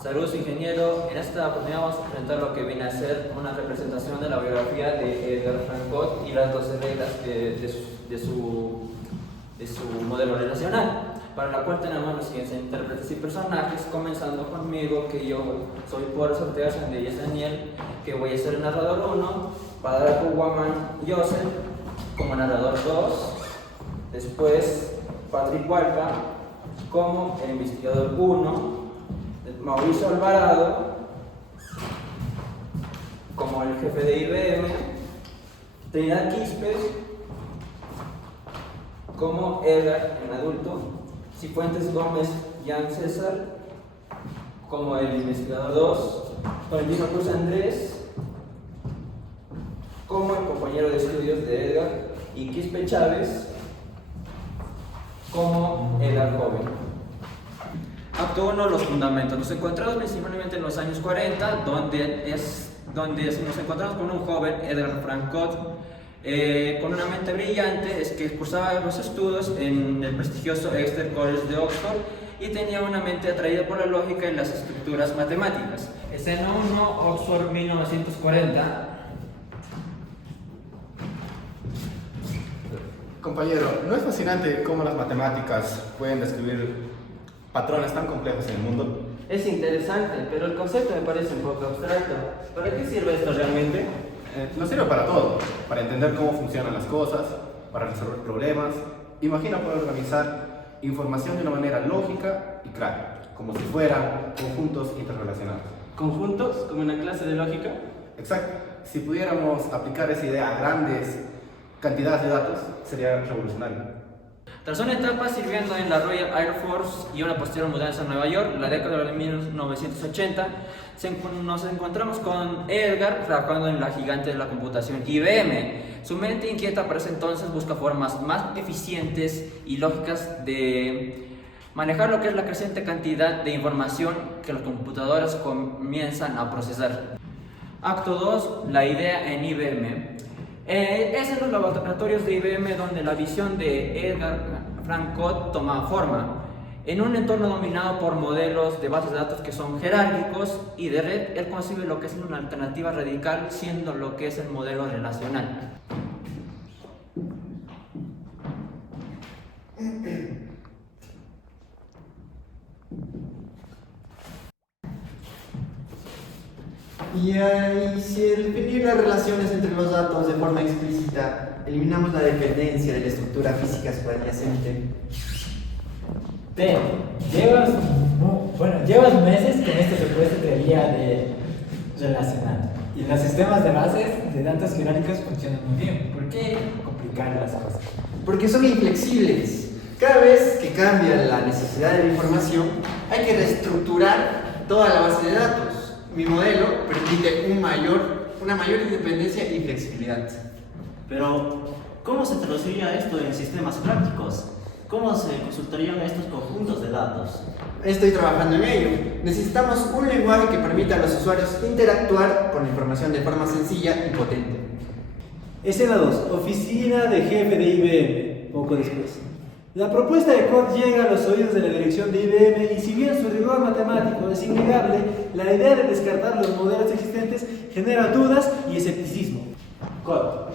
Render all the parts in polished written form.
Saludos, ingeniero. En esta oportunidad vamos a presentar lo que viene a ser una representación de la biografía de Edgar Francot y las 12 reglas de su modelo relacional, para la cual tenemos los siguientes intérpretes y personajes, comenzando conmigo, que yo soy Boris Ortega Sandella Daniel, que voy a ser el narrador 1, Padraco Guaman Joseph como narrador 2, después Patrick Hualpa como el investigador 1, Mauricio Alvarado como el jefe de IBM, Trinidad Quispe como Edgar en adulto, Cifuentes Gómez Jan César como el investigador 2, Valentino Cruz Andrés como el compañero de estudios de Edgar y Quispe Chávez como Edgar joven. Acto 1, los fundamentos. Nos encontramos principalmente en los años 40, donde nos encontramos con un joven, Edgar Francot, con una mente brillante, que cursaba los estudios en el prestigioso Exeter College de Oxford y tenía una mente atraída por la lógica y las estructuras matemáticas. Escena 1, Oxford 1940. Compañero, ¿no es fascinante cómo las matemáticas pueden describir patrones tan complejos en el mundo? Es interesante, pero el concepto me parece un poco abstracto. ¿Para qué sirve esto realmente? Nos sirve para todo, para entender cómo funcionan las cosas, para resolver problemas. Imagina poder organizar información de una manera lógica y clara, como si fueran conjuntos interrelacionados. ¿Conjuntos? ¿Como una clase de lógica? Exacto. Si pudiéramos aplicar esa idea a grandes cantidades de datos, sería revolucionario. Tras una etapa sirviendo en la Royal Air Force y una posterior mudanza a Nueva York, la década de 1980, nos encontramos con Edgar trabajando en la gigante de la computación IBM. Su mente inquieta para ese entonces busca formas más eficientes y lógicas de manejar lo que es la creciente cantidad de información que las computadoras comienzan a procesar. Acto 2, la idea en IBM. Es en los laboratorios de IBM donde la visión de Edgar Francot toma forma. En un entorno dominado por modelos de bases de datos que son jerárquicos y de red, él concibe lo que es una alternativa radical, siendo lo que es el modelo relacional. Y si al definir las relaciones entre los datos de forma explícita, eliminamos la dependencia de la estructura física subyacente. Llevas meses con esta supuesta teoría de relacional. Y los sistemas de bases de datos jerárquicos funcionan muy bien. ¿Por qué complicar las cosas? Porque son inflexibles. Cada vez que cambia la necesidad de la información, hay que reestructurar toda la base de datos. Mi modelo permite una mayor independencia y flexibilidad. Pero, ¿cómo se traduciría esto en sistemas prácticos? ¿Cómo se consultarían estos conjuntos de datos? Estoy trabajando en ello. Necesitamos un lenguaje que permita a los usuarios interactuar con la información de forma sencilla y potente. Escena 2. Oficina de jefe de IBM. Poco después. La propuesta de Code llega a los oídos de la dirección de IBM y si bien su rigor matemático es innegable, la idea de descartar los modelos existentes genera dudas y escepticismo. Code,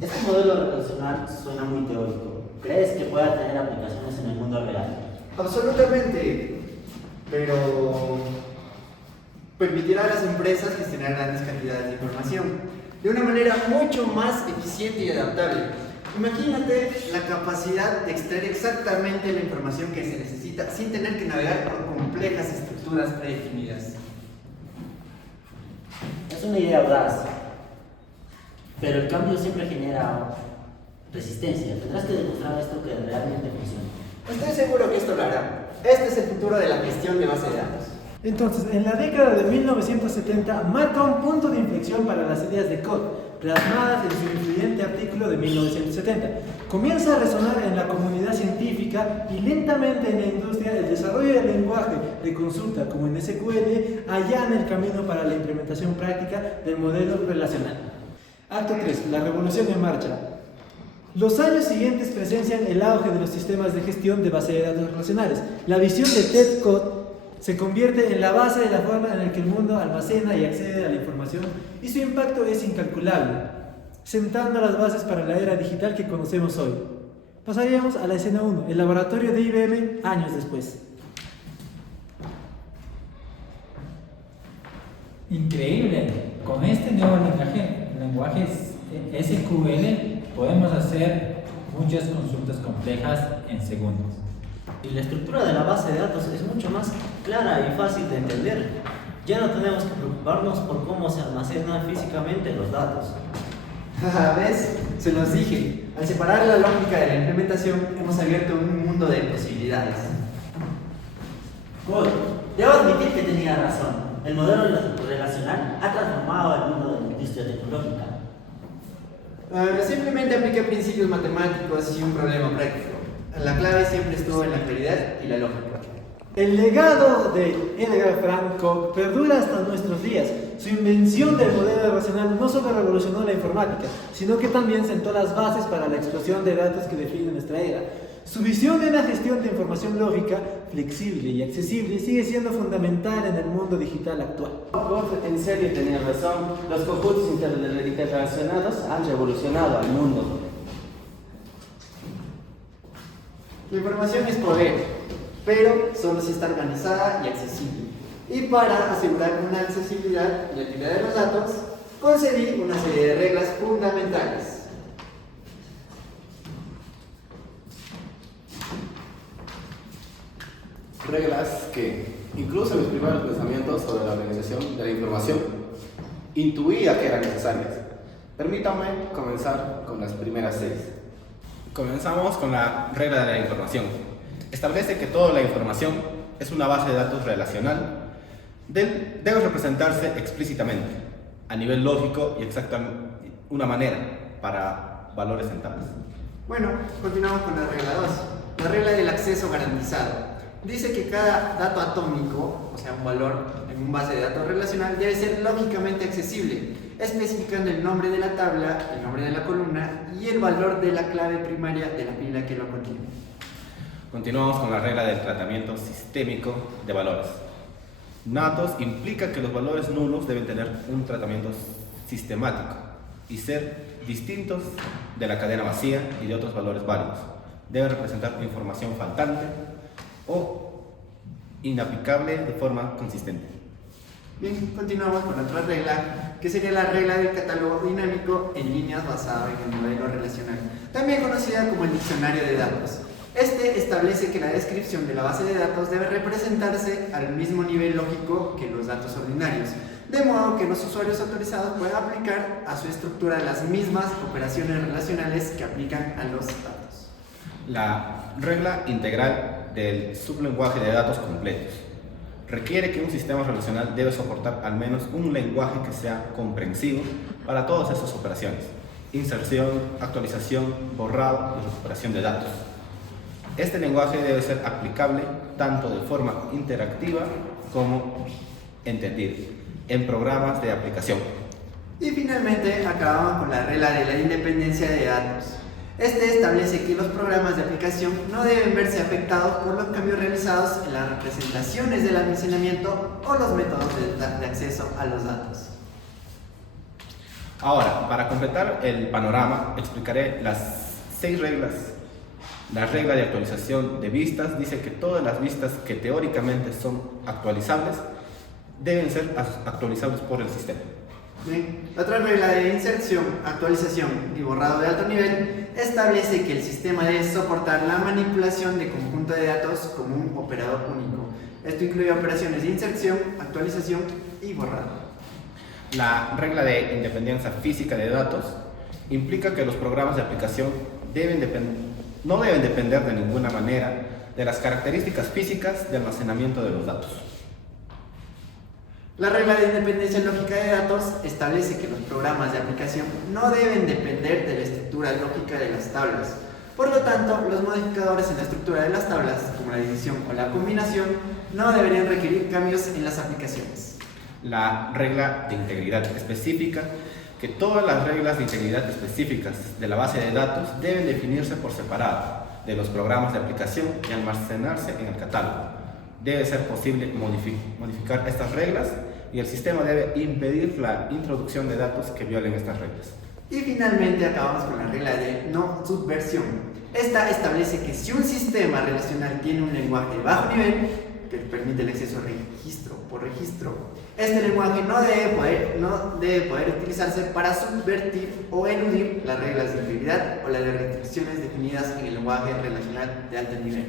este modelo relacional suena muy teórico. ¿Crees que pueda tener aplicaciones en el mundo real? Absolutamente, pero permitirá a las empresas gestionar grandes cantidades de información de una manera mucho más eficiente y adaptable. Imagínate la capacidad de extraer exactamente la información que se necesita sin tener que navegar por complejas estructuras predefinidas. Es una idea audaz, pero el cambio siempre genera resistencia. Tendrás que demostrar esto que realmente funciona. Estoy seguro que esto lo hará. Este es el futuro de la gestión de base de datos. Entonces, en la década de 1970 marca un punto de inflexión para las ideas de Code, plasmadas en su influyente artículo de 1970. Comienza a resonar en la comunidad científica y lentamente en la industria el desarrollo del lenguaje de consulta como en SQL allana el camino para la implementación práctica del modelo relacional. Acto 3. La revolución en marcha. Los años siguientes presencian el auge de los sistemas de gestión de base de datos relacionales. La visión de Ted Code Se convierte en la base de la forma en la que el mundo almacena y accede a la información y su impacto es incalculable, sentando las bases para la era digital que conocemos hoy. Pasaríamos a la escena 1, el laboratorio de IBM años después. Increíble, con este nuevo lenguaje SQL podemos hacer muchas consultas complejas en segundos. Y la estructura de la base de datos es mucho más clara y fácil de entender. Ya no tenemos que preocuparnos por cómo se almacenan físicamente los datos. ¿Ves? Se los dije. Al separar la lógica de la implementación, hemos abierto un mundo de posibilidades. Good. Debo admitir que tenía razón. El modelo relacional ha transformado el mundo de la industria tecnológica. Simplemente apliqué principios matemáticos y un problema práctico. La clave siempre estuvo en la claridad y la lógica. El legado de Edgar Frank Cook perdura hasta nuestros días. Su invención del modelo racional no solo revolucionó la informática, sino que también sentó las bases para la explosión de datos que define nuestra era. Su visión de una gestión de información lógica, flexible y accesible sigue siendo fundamental en el mundo digital actual. Goff en serio tenía razón. Los conjuntos interrelacionados han revolucionado al mundo. La información es poder, pero solo si está organizada y accesible. Y para asegurar una accesibilidad y utilidad de los datos, concedí una serie de reglas fundamentales. Reglas que, incluso en mis primeros pensamientos sobre la organización de la información, intuía que eran necesarias. Permítanme comenzar con las primeras 6. Comenzamos con la regla de la información. Establece que toda la información es una base de datos relacional. Debe representarse explícitamente, a nivel lógico y exactamente una manera para valores sentables. Bueno, continuamos con la regla 2, la regla del acceso garantizado. Dice que cada dato atómico, o sea, un valor en un base de datos relacional, debe ser lógicamente accesible, especificando el nombre de la tabla, el nombre de la columna y el valor de la clave primaria de la pila que lo contiene. Continuamos con la regla del tratamiento sistémico de valores. Datos implica que los valores nulos deben tener un tratamiento sistemático y ser distintos de la cadena vacía y de otros valores válidos. Deben representar información faltante o inaplicable de forma consistente. Bien, continuamos con otra regla, que sería la regla del catálogo dinámico en líneas basado en el modelo relacional, también conocida como el diccionario de datos. Este establece que la descripción de la base de datos debe representarse al mismo nivel lógico que los datos ordinarios, de modo que los usuarios autorizados puedan aplicar a su estructura las mismas operaciones relacionales que aplican a los datos. La regla integral del sublenguaje de datos completos requiere que un sistema relacional debe soportar al menos un lenguaje que sea comprensivo para todas estas operaciones: inserción, actualización, borrado y recuperación de datos. Este lenguaje debe ser aplicable tanto de forma interactiva como entendible en programas de aplicación. Y finalmente acabamos con la regla de la independencia de datos. Este establece que los programas de aplicación no deben verse afectados por los cambios realizados en las representaciones del almacenamiento o los métodos de acceso a los datos. Ahora, para completar el panorama, explicaré las 6 reglas. La regla de actualización de vistas dice que todas las vistas que teóricamente son actualizables deben ser actualizables por el sistema. Bien. La otra regla de inserción, actualización y borrado de alto nivel establece que el sistema debe soportar la manipulación de conjunto de datos como un operador único. Esto incluye operaciones de inserción, actualización y borrado. La regla de independencia física de datos implica que los programas de aplicación no deben depender de ninguna manera de las características físicas de almacenamiento de los datos. La regla de independencia lógica de datos establece que los programas de aplicación no deben depender de la estructura lógica de las tablas. Por lo tanto, los modificadores en la estructura de las tablas, como la división o la combinación, no deberían requerir cambios en las aplicaciones. La regla de integridad específica que todas las reglas de integridad específicas de la base de datos deben definirse por separado de los programas de aplicación y almacenarse en el catálogo. debe ser posible modificar estas reglas y el sistema debe impedir la introducción de datos que violen estas reglas. Y finalmente acabamos con la regla de no subversión. Esta establece que si un sistema relacional tiene un lenguaje de bajo nivel que permite el acceso registro por registro, este lenguaje no debe poder utilizarse para subvertir o eludir las reglas de integridad o las restricciones definidas en el lenguaje relacional de alto nivel.